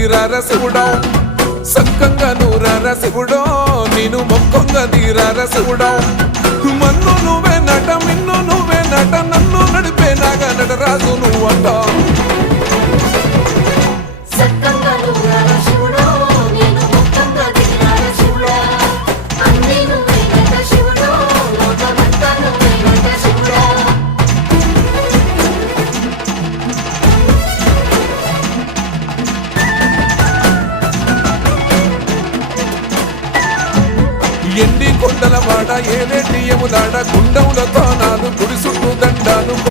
తీరార శివుడా సక్కంగా నూరార శివుడో నేను మొక్కంగా తీరార శివుడా మన్ను నువ్వే నట మిన్ను నువ్వే నట నన్ను నడిపే నాగా నటరాజు నువ్వంట ఎండి కొండల వాడ ఏలేటి యములాడ గుండములతో నాలు గుడి చుట్టూ దండాలు